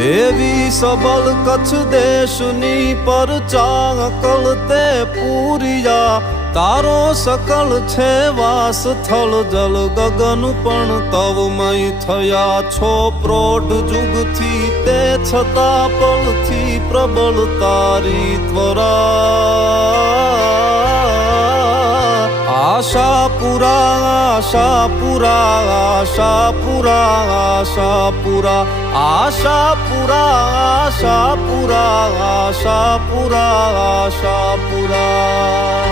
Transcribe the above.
એવી સબલ કચ્છ દેશની પરચા અકલ તે પૂરિયા તારો સકલ છે વાસ થળ જલ ગગન પણ તવમય થયા છો પ્રૌઢ જુગથી તે છતાં પળથી પ્રબળ તારી ત્વરા આશાપુરા આશાપુરા આશાપુરા આશાપુરા આશાપુરા આશાપુરા આશાપુરા આશાપુરા